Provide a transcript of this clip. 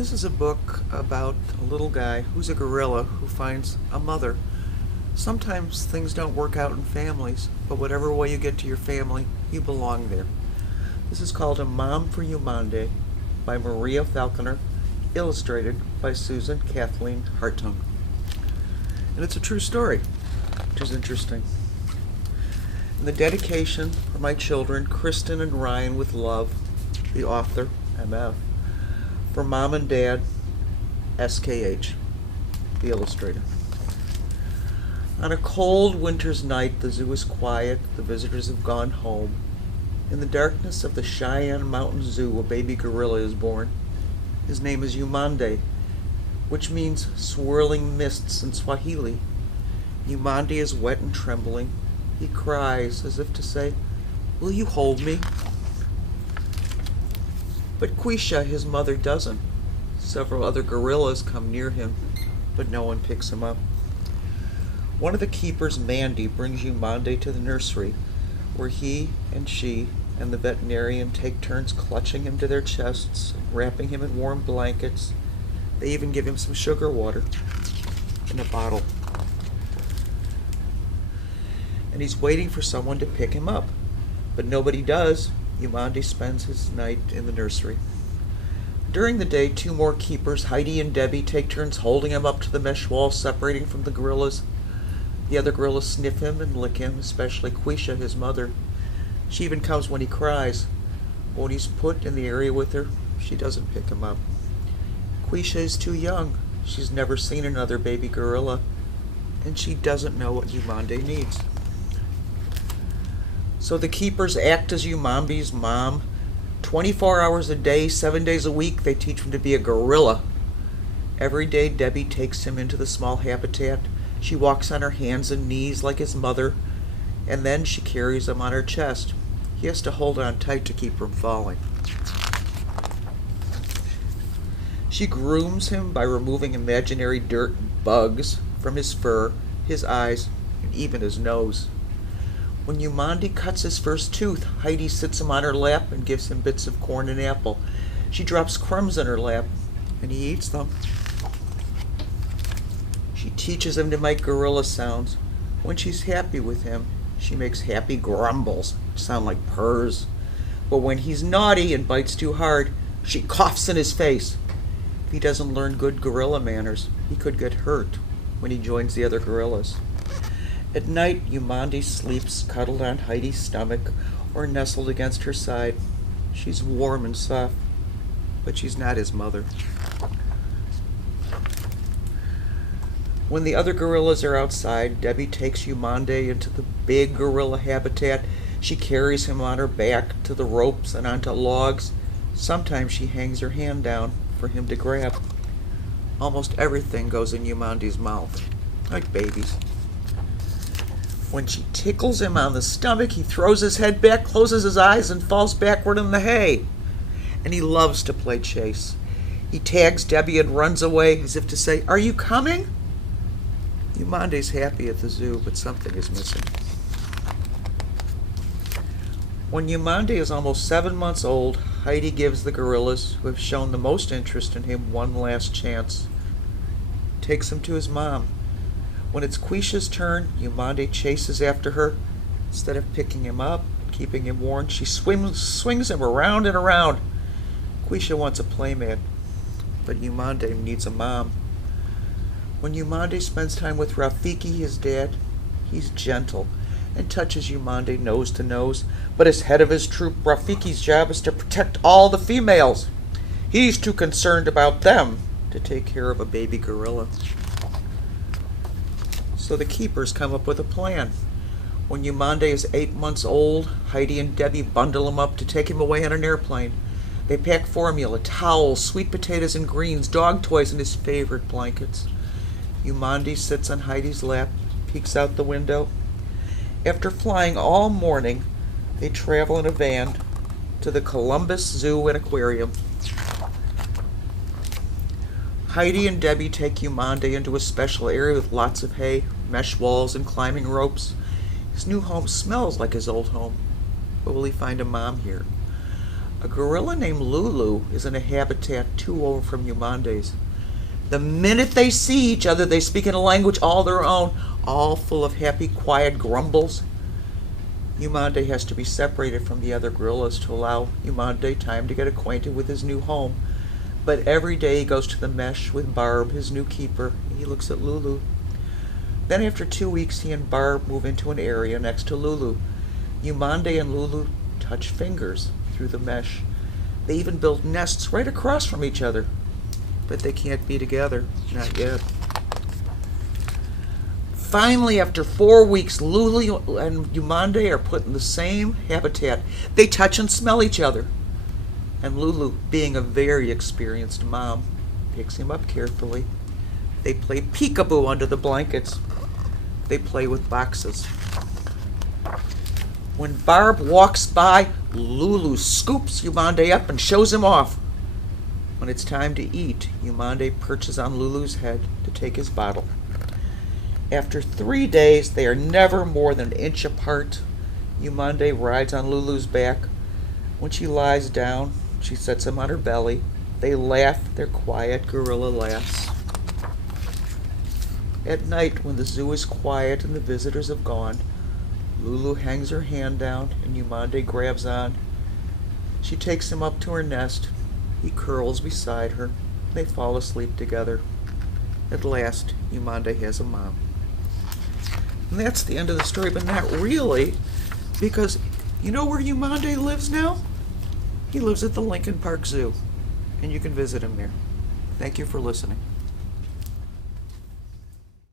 This is a book about a little guy who's a gorilla who finds a mother. Sometimes things don't work out in families, but whatever way you get to your family, you belong there. This is called A Mom For Umande by Maria Falconer, illustrated by Susan Kathleen Hartung. And it's a true story, which is interesting. And the dedication for my children, Kristen and Ryan, with love, the author, MF. For Mom and Dad, SKH, the illustrator. On a cold winter's night, the zoo is quiet, the visitors have gone home. In the darkness of the Cheyenne Mountain Zoo, a baby gorilla is born. His name is Umande, which means swirling mists in Swahili. Umande is wet and trembling. He cries as if to say, "Will you hold me?" But Quisha, his mother, doesn't. Several other gorillas come near him, but no one picks him up. One of the keepers, Mandy, brings Umande to the nursery, where he and she and the veterinarian take turns clutching him to their chests, wrapping him in warm blankets. They even give him some sugar water in a bottle. And he's waiting for someone to pick him up, but nobody does. Umande spends his night in the nursery. During the day, two more keepers, Heidi and Debbie, take turns holding him up to the mesh wall separating from the gorillas. The other gorillas sniff him and lick him, especially Quisha, his mother. She even comes when he cries. But when he's put in the area with her, she doesn't pick him up. Quisha is too young. She's never seen another baby gorilla, and she doesn't know what Umande needs. So the keepers act as Umande's mom. 24 hours a day, 7 days a week, they teach him to be a gorilla. Every day, Debbie takes him into the small habitat. She walks on her hands and knees like his mother, and then she carries him on her chest. He has to hold on tight to keep from falling. She grooms him by removing imaginary dirt and bugs from his fur, his eyes, and even his nose. When Umande cuts his first tooth, Heidi sits him on her lap and gives him bits of corn and apple. She drops crumbs in her lap, and he eats them. She teaches him to make gorilla sounds. When she's happy with him, she makes happy grumbles, which sound like purrs. But when he's naughty and bites too hard, she coughs in his face. If he doesn't learn good gorilla manners, he could get hurt when he joins the other gorillas. At night, Umande sleeps cuddled on Heidi's stomach or nestled against her side. She's warm and soft, but she's not his mother. When the other gorillas are outside, Debbie takes Umande into the big gorilla habitat. She carries him on her back to the ropes and onto logs. Sometimes she hangs her hand down for him to grab. Almost everything goes in Umande's mouth, like babies. When she tickles him on the stomach, he throws his head back, closes his eyes, and falls backward in the hay. And he loves to play chase. He tags Debbie and runs away as if to say, "Are you coming?" Umande's happy at the zoo, but something is missing. When Umande is almost 7 months old, Heidi gives the gorillas, who have shown the most interest in him, one last chance. Takes him to his mom. When it's Quisha's turn, Umande chases after her. Instead of picking him up, keeping him warm, she swings him around and around. Quisha wants a playmate, but Umande needs a mom. When Umande spends time with Rafiki, his dad, he's gentle and touches Umande nose to nose. But as head of his troop, Rafiki's job is to protect all the females. He's too concerned about them to take care of a baby gorilla. So the keepers come up with a plan. When Umande is 8 months old, Heidi and Debbie bundle him up to take him away on an airplane. They pack formula, towels, sweet potatoes and greens, dog toys, and his favorite blankets. Umande sits on Heidi's lap, peeks out the window. After flying all morning, they travel in a van to the Columbus Zoo and Aquarium. Heidi and Debbie take Umande into a special area with lots of hay, mesh walls, and climbing ropes. His new home smells like his old home, but will he find a mom here? A gorilla named Lulu is in a habitat 2 over from Umande's. The minute they see each other, they speak in a language all their own, all full of happy, quiet grumbles. Umande has to be separated from the other gorillas to allow Umande time to get acquainted with his new home. But every day he goes to the mesh with Barb, his new keeper, and he looks at Lulu. Then after 2 weeks, he and Barb move into an area next to Lulu. Umande and Lulu touch fingers through the mesh. They even build nests right across from each other. But they can't be together, not yet. Finally, after 4 weeks, Lulu and Umande are put in the same habitat. They touch and smell each other. And Lulu, being a very experienced mom, picks him up carefully. They play peekaboo under the blankets. They play with boxes. When Barb walks by, Lulu scoops Umande up and shows him off. When it's time to eat, Umande perches on Lulu's head to take his bottle. After 3 days, they are never more than an inch apart. Umande rides on Lulu's back. When she lies down, she sets him on her belly. They laugh their quiet gorilla laughs. At night, when the zoo is quiet and the visitors have gone, Lulu hangs her hand down and Umande grabs on. She takes him up to her nest. He curls beside her. They fall asleep together. At last, Umande has a mom. And that's the end of the story, but not really, because you know where Umande lives now? He lives at the Lincoln Park Zoo, and you can visit him there. Thank you for listening.